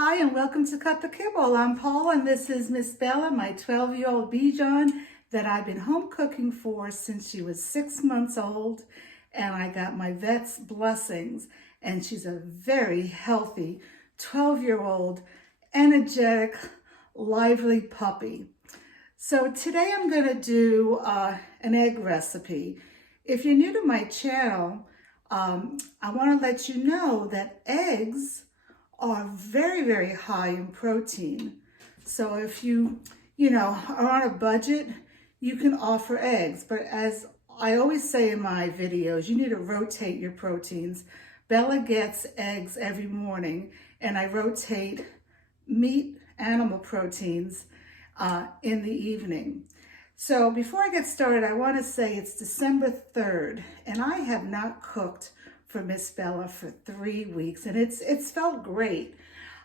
Hi and welcome to Cut the Kibble. I'm Paul and this is Miss Bella, my 12-year-old Bichon that I've been home cooking for since she was 6 months old, and I got my vet's blessings, and she's a very healthy 12-year-old, energetic, lively puppy. So today I'm going to do an egg recipe. If you're new to my channel, I want to let you know that eggs are very, very high in protein. So if you are on a budget, you can offer eggs. But as I always say in my videos, you need to rotate your proteins. Bella gets eggs every morning, and I rotate meat, animal proteins in the evening. So before I get started, I want to say it's December 3rd, and I have not cooked for Miss Bella for 3 weeks, and it's felt great.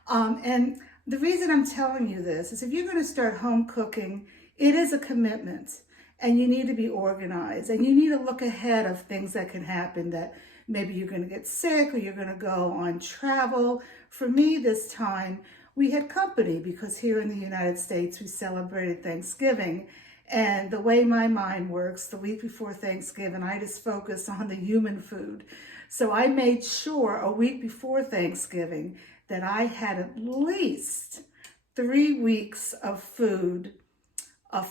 And the reason I'm telling you this is if you're going to start home cooking, it is a commitment, and you need to be organized, and you need to look ahead of things that can happen, that maybe you're going to get sick or you're going to go on travel. For me this time, we had company because here in the United States, we celebrated Thanksgiving. And the way my mind works, the week before Thanksgiving, I just focus on the human food. So I made sure a week before Thanksgiving that I had at least 3 weeks of food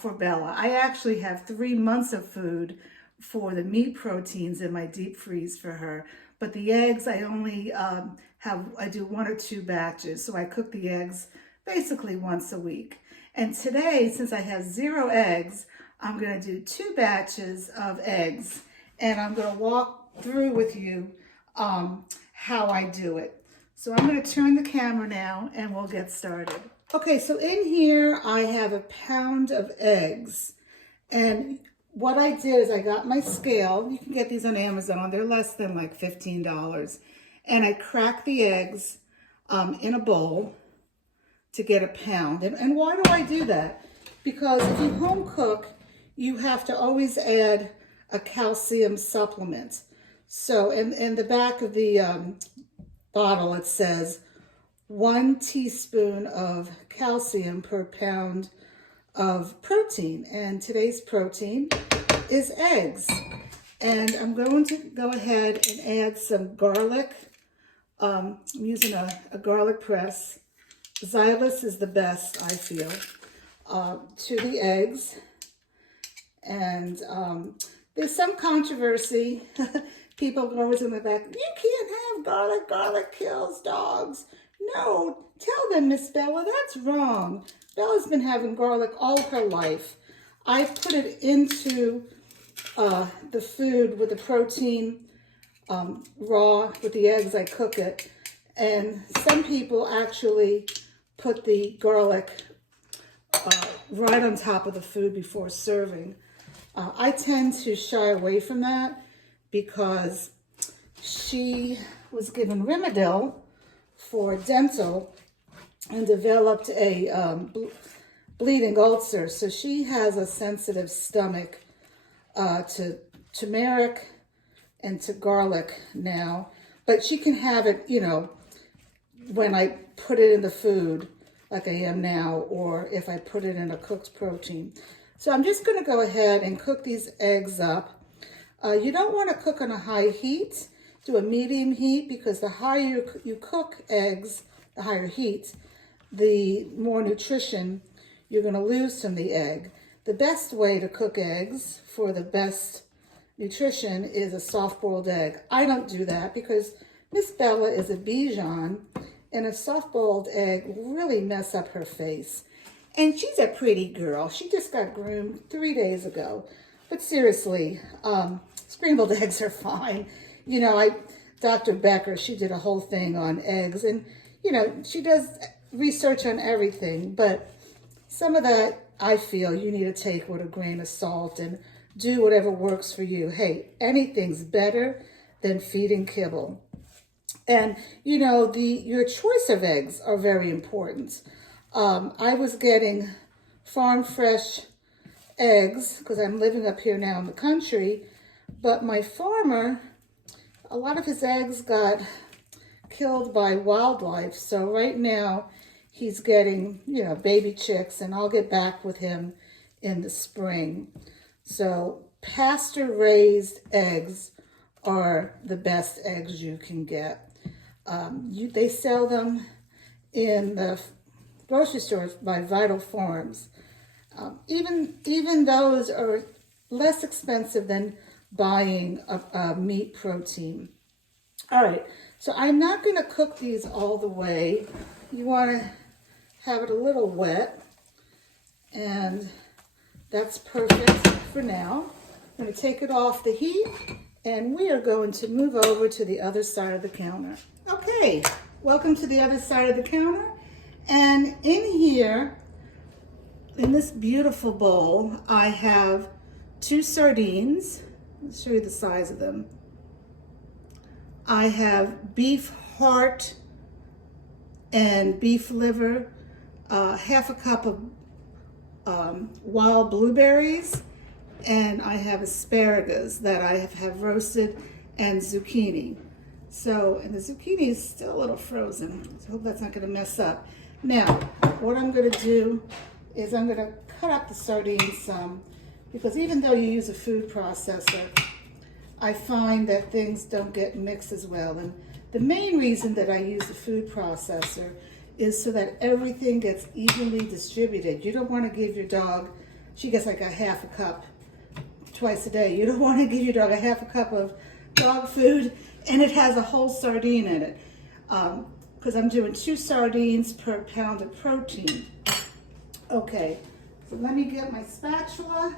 for Bella. I actually have 3 months of food for the meat proteins in my deep freeze for her. But the eggs, I only I do 1 or 2 batches. So I cook the eggs basically once a week. And today, since I have 0 eggs, I'm going to do 2 batches of eggs. And I'm going to walk through with you how I do it. So I'm going to turn the camera now and we'll get started. Okay, so in here I have 1 pound of eggs. And what I did is I got my scale. You can get these on Amazon. They're less than like $15. And I cracked the eggs in a bowl to get 1 pound. And why do I do that? Because if you home cook, you have to always add a calcium supplement. So in the back of the bottle, it says 1 teaspoon of calcium per pound of protein. And today's protein is eggs. And I'm going to go ahead and add some garlic. I'm using a garlic press. Xylus is the best, I feel, to the eggs. And there's some controversy. People are always in the back, you can't have garlic, garlic kills dogs. No, tell them, Miss Bella, that's wrong. Bella's been having garlic all her life. I put it into the food with the protein, raw, with the eggs, I cook it. And some people actually put the garlic right on top of the food before serving. I tend to shy away from that because she was given Rimadyl for dental and developed a bleeding ulcer. So she has a sensitive stomach to turmeric and to garlic now. But she can have it, when I put it in the food like I am now, or if I put it in a cooked protein. So I'm just going to go ahead and cook these eggs up. You don't want to cook on a high heat. Do a medium heat, because the higher you cook eggs, the higher heat, the more nutrition you're going to lose from the egg. The best way to cook eggs for the best nutrition is a soft-boiled egg. I don't do that because Miss Bella is a Bichon, and a soft-boiled egg will really mess up her face. And she's a pretty girl. She just got groomed 3 days ago. But seriously, scrambled eggs are fine. Dr. Becker, she did a whole thing on eggs. And, she does research on everything. But some of that, I feel, you need to take with a grain of salt and do whatever works for you. Hey, anything's better than feeding kibble. And, your choice of eggs are very important. I was getting farm fresh eggs because I'm living up here now in the country, but my farmer, a lot of his eggs got killed by wildlife. So right now he's getting, you know, baby chicks, and I'll get back with him in the spring. So pasture-raised eggs are the best eggs you can get. They sell them in the grocery stores by Vital Farms. Even those are less expensive than buying a meat protein. All right, so I'm not going to cook these all the way. You want to have it a little wet, and that's perfect for now. I'm going to take it off the heat, and we are going to move over to the other side of the counter. Okay, welcome to the other side of the counter. And in here, in this beautiful bowl, I have 2 sardines. I'll show you the size of them. I have beef heart and beef liver, half a cup of wild blueberries, and I have asparagus that I have roasted, and zucchini. So, and the zucchini is still a little frozen, so I hope that's not going to mess up. Now, what I'm going to do is I'm going to cut up the sardines some, because even though you use a food processor, I find that things don't get mixed as well. And the main reason that I use the food processor is so that everything gets evenly distributed. You don't want to give your dog, she gets like a half a cup twice a day. You don't want to give your dog a half a cup of dog food and it has a whole sardine in it. Because I'm doing 2 sardines per pound of protein. Okay, so let me get my spatula,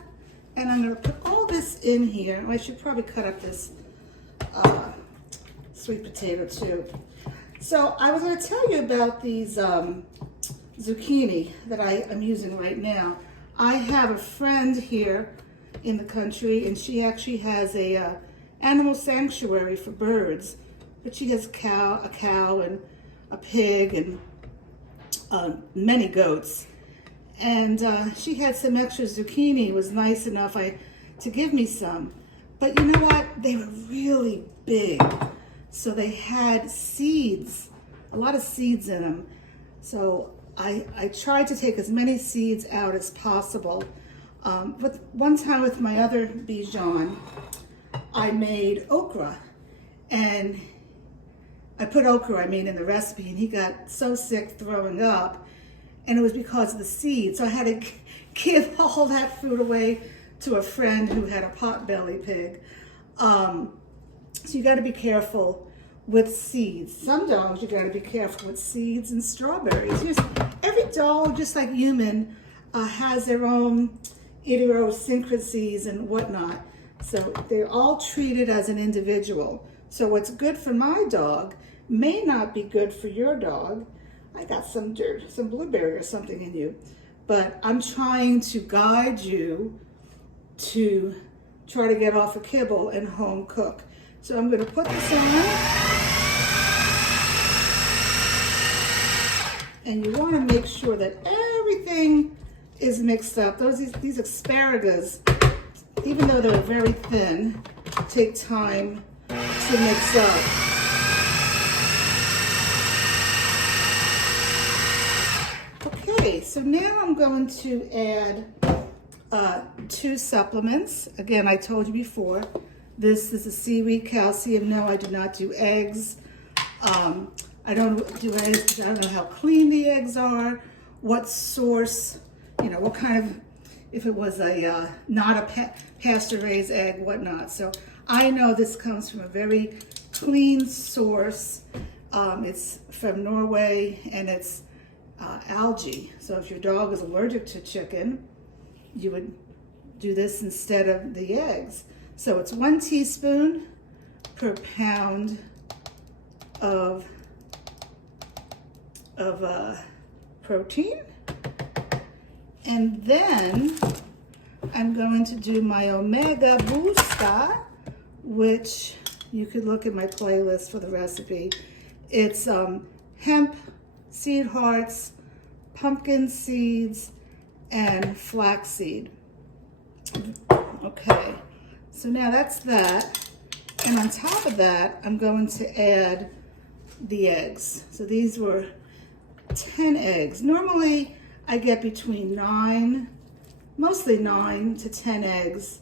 and I'm going to put all this in here. I should probably cut up this sweet potato too. So I was going to tell you about these zucchini that I am using right now. I have a friend here in the country, and she actually has a animal sanctuary for birds. But she has a cow and a pig and many goats. And she had some extra zucchini. It was nice enough to give me some. But you know what? They were really big. So they had seeds, a lot of seeds in them. So I tried to take as many seeds out as possible. But one time with my other Bichon, I made okra. And I put okra, in the recipe, and he got so sick throwing up. And it was because of the seeds. So I had to give all that food away to a friend who had a potbelly pig. So you got to be careful with seeds. Some dogs, you got to be careful with seeds and strawberries. Every dog, just like human, has their own idiosyncrasies and whatnot. So they're all treated as an individual. So what's good for my dog may not be good for your dog. I got some dirt, some blueberry or something in you. But I'm trying to guide you to try to get off of kibble and home cook. So I'm going to put this on. And you want to make sure that everything is mixed up. These asparagus, even though they're very thin, take time to mix up. Okay, so now I'm going to add 2 supplements. Again, I told you before, this is a seaweed calcium. No, I do not do eggs. I don't do eggs because I don't know how clean the eggs are, what source, what kind of, if it was not a pasture-raised egg, whatnot. So I know this comes from a very clean source. It's from Norway, and it's algae. So if your dog is allergic to chicken, you would do this instead of the eggs. So it's 1 teaspoon per pound of protein. And then I'm going to do my Omega Booster, which you could look at my playlist for the recipe. It's hemp, seed hearts, pumpkin seeds, and flaxseed. Okay, so now that's that. And on top of that, I'm going to add the eggs. So these were 10 eggs. Normally I get between 9, mostly 9 to 10 eggs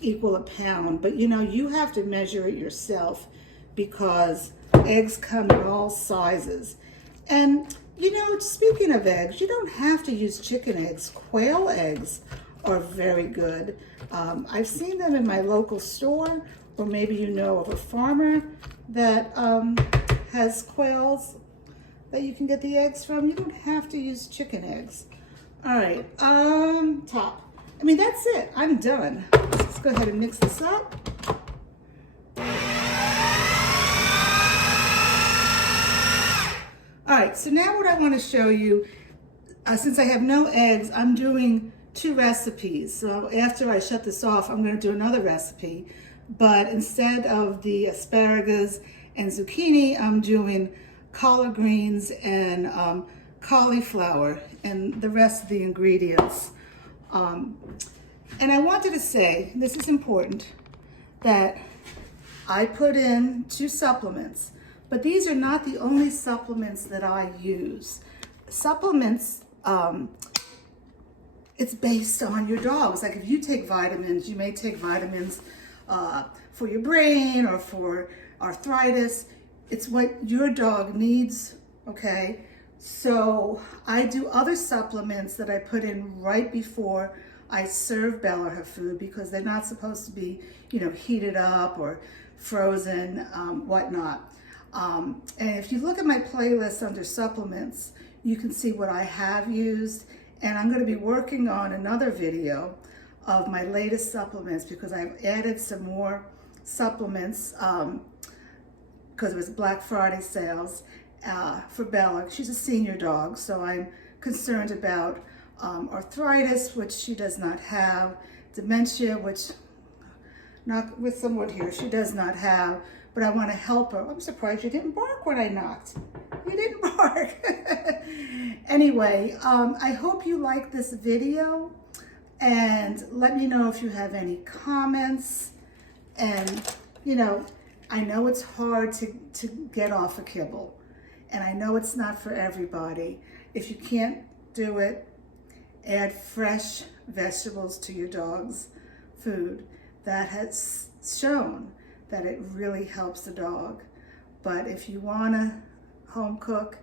equal a pound, but you know, you have to measure it yourself because eggs come in all sizes. And you know, speaking of eggs, you don't have to use chicken eggs. Quail eggs are very good. I've seen them in my local store, or maybe you know of a farmer that has quails that you can get the eggs from. You don't have to use chicken eggs. All right, top. I mean, that's it. I'm done. Let's go ahead and mix this up. All right, so now what I want to show you, since I have no eggs, I'm doing 2 recipes. So after I shut this off, I'm going to do another recipe. But instead of the asparagus and zucchini, I'm doing collard greens and cauliflower and the rest of the ingredients. And I wanted to say, this is important, that I put in 2 supplements, but these are not the only supplements that I use. Supplements, it's based on your dogs. Like if you take vitamins, you may take vitamins for your brain or for arthritis. It's what your dog needs, okay? So I do other supplements that I put in right before I serve Bella her food because they're not supposed to be, you know, heated up or frozen, whatnot. And if you look at my playlist under supplements, you can see what I have used. And I'm going to be working on another video of my latest supplements because I've added some more supplements because it was Black Friday sales for Bella. She's a senior dog, so I'm concerned about arthritis, which she does not have, dementia, which, knock with some wood here, she does not have, but I want to help her. I'm surprised you didn't bark when I knocked. You didn't bark. Anyway, I hope you like this video, and let me know if you have any comments. And, you know, I know it's hard to get off a kibble, and I know it's not for everybody. If you can't do it, add fresh vegetables to your dog's food. That has shown that it really helps the dog. But if you want to home cook,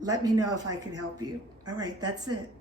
let me know if I can help you. All right, that's it.